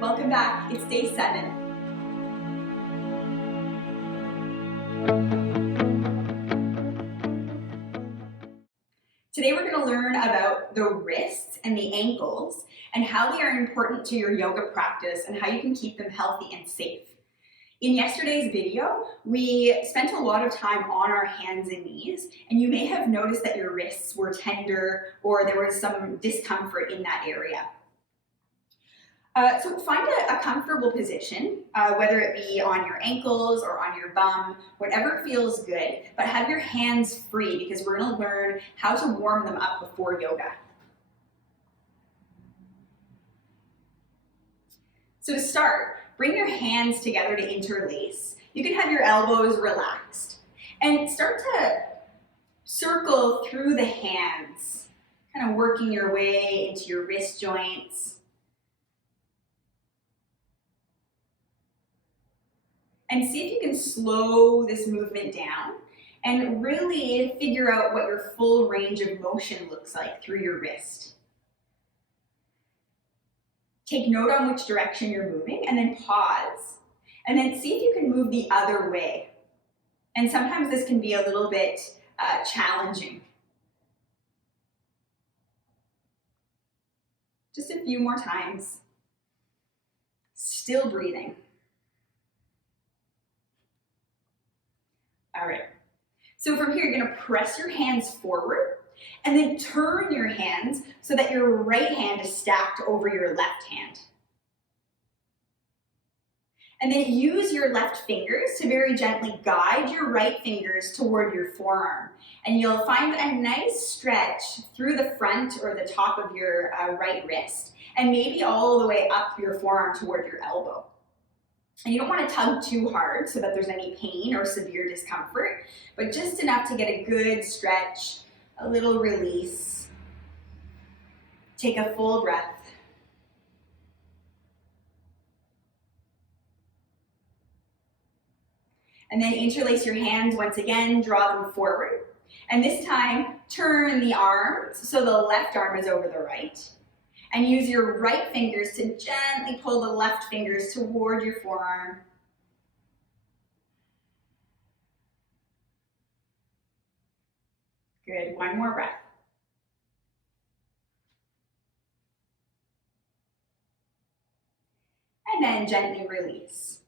Welcome back. It's day 7. Today we're going to learn about the wrists and the ankles and how they are important to your yoga practice and how you can keep them healthy and safe. In yesterday's video, we spent a lot of time on our hands and knees, and you may have noticed that your wrists were tender or there was some discomfort in that area. So find a comfortable position, whether it be on your ankles or on your bum, whatever feels good, but have your hands free because we're going to learn how to warm them up before yoga. So to start, bring your hands together to interlace. You can have your elbows relaxed and start to circle through the hands, kind of working your way into your wrist joints. And see if you can slow this movement down and really figure out what your full range of motion looks like through your wrist. Take note on which direction you're moving and then pause. And then see if you can move the other way. And sometimes this can be a little bit challenging. Just a few more times. Still breathing. All right, so from here, you're gonna press your hands forward and then turn your hands so that your right hand is stacked over your left hand. And then use your left fingers to very gently guide your right fingers toward your forearm. And you'll find a nice stretch through the front or the top of your right wrist and maybe all the way up your forearm toward your elbow. And you don't want to tug too hard so that there's any pain or severe discomfort, but just enough to get a good stretch, a little release. Take a full breath. And then interlace your hands once again, draw them forward. And this time, turn the arms so the left arm is over the right. And use your right fingers to gently pull the left fingers toward your forearm. Good, one more breath. And then gently release.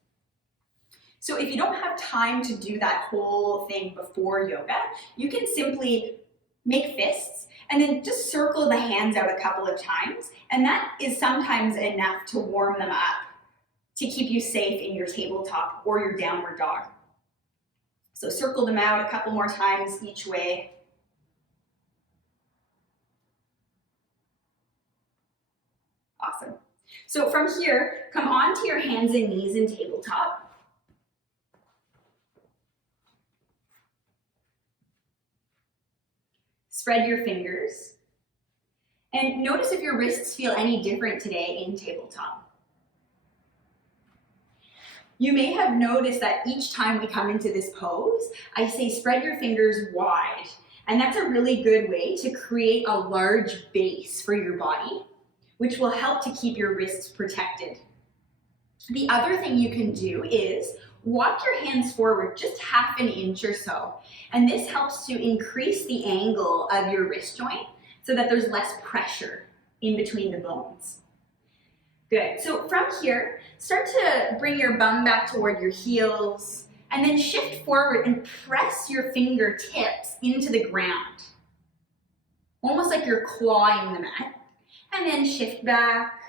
So if you don't have time to do that whole thing before yoga, you can simply make fists and then just circle the hands out a couple of times. And that is sometimes enough to warm them up to keep you safe in your tabletop or your downward dog. So circle them out a couple more times each way. Awesome. So from here, come onto your hands and knees in tabletop. Spread your fingers. And notice if your wrists feel any different today in tabletop. You may have noticed that each time we come into this pose, I say spread your fingers wide. And that's a really good way to create a large base for your body, which will help to keep your wrists protected. The other thing you can do is walk your hands forward just half an inch or so. And this helps to increase the angle of your wrist joint so that there's less pressure in between the bones. Good, so from here, start to bring your bum back toward your heels and then shift forward and press your fingertips into the ground. Almost like you're clawing the mat. And then shift back.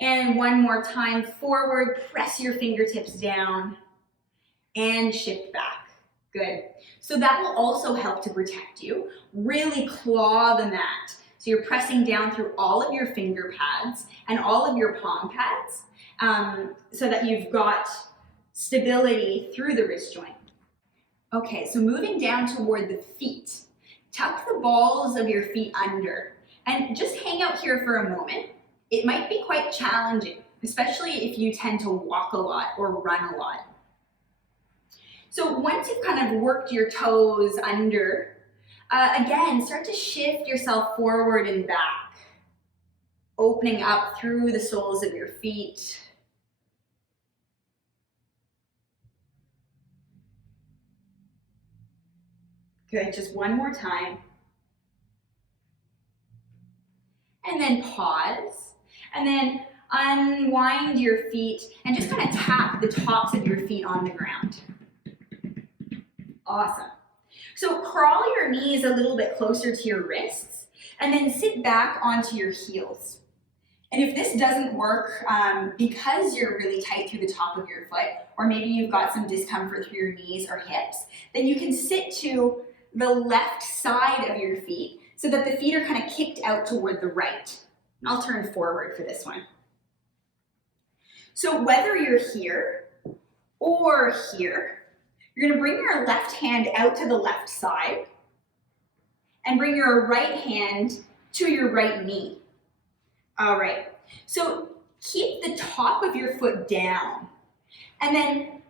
And one more time forward, press your fingertips down. And shift back. Good. So that will also help to protect you. Really claw the mat. So you're pressing down through all of your finger pads and all of your palm pads so that you've got stability through the wrist joint. Okay, so moving down toward the feet. Tuck the balls of your feet under and just hang out here for a moment. It might be quite challenging, especially if you tend to walk a lot or run a lot. So once you've kind of worked your toes under, again, start to shift yourself forward and back. opening up through the soles of your feet. Good, just one more time. And then pause. And then unwind your feet and just kind of tap the tops of your feet on the ground. Awesome. So crawl your knees a little bit closer to your wrists and then sit back onto your heels. And if this doesn't work because you're really tight through the top of your foot, or maybe you've got some discomfort through your knees or hips, then you can sit to the left side of your feet so that the feet are kind of kicked out toward the right. And I'll turn forward for this one. So whether you're here or here, you're going to bring your left hand out to the left side and bring your right hand to your right knee. All right, so keep the top of your foot down and then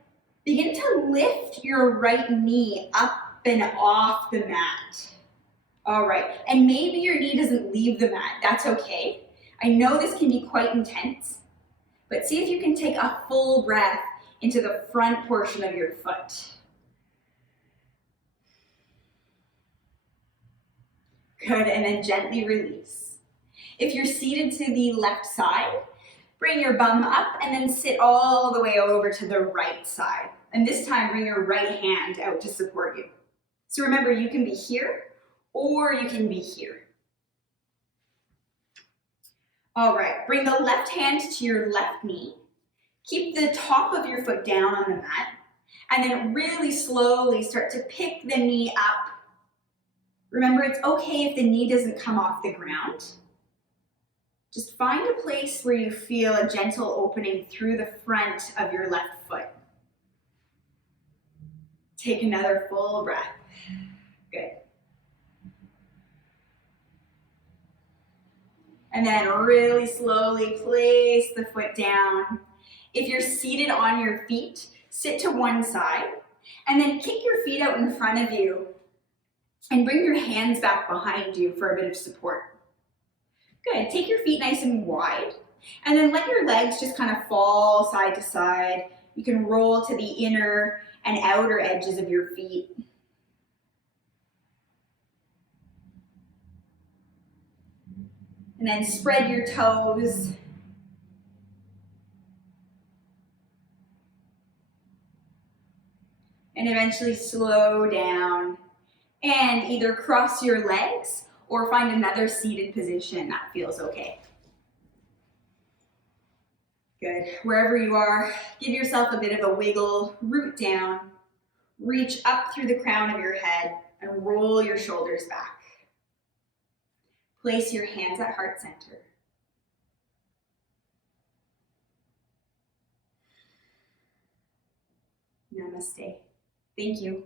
begin to lift your right knee up and off the mat. All right, and maybe your knee doesn't leave the mat. That's okay. I know this can be quite intense, but see if you can take a full breath into the front portion of your foot. Good, and then gently release. If you're seated to the left side, bring your bum up and then sit all the way over to the right side. And this time, bring your right hand out to support you. So remember, you can be here or you can be here. All right, bring the left hand to your left knee. Keep the top of your foot down on the mat. And then really slowly start to pick the knee up. Remember, it's okay if the knee doesn't come off the ground. Just find a place where you feel a gentle opening through the front of your left foot. Take another full breath. Good. And then really slowly place the foot down. If you're seated on your feet, sit to one side and then kick your feet out in front of you and bring your hands back behind you for a bit of support. Good, take your feet nice and wide and then let your legs just kind of fall side to side. You can roll to the inner and outer edges of your feet. And then spread your toes. And eventually slow down and either cross your legs or find another seated position that feels okay. Good. Wherever you are, give yourself a bit of a wiggle, root down, reach up through the crown of your head, and roll your shoulders back. Place your hands at heart center. Namaste. Thank you.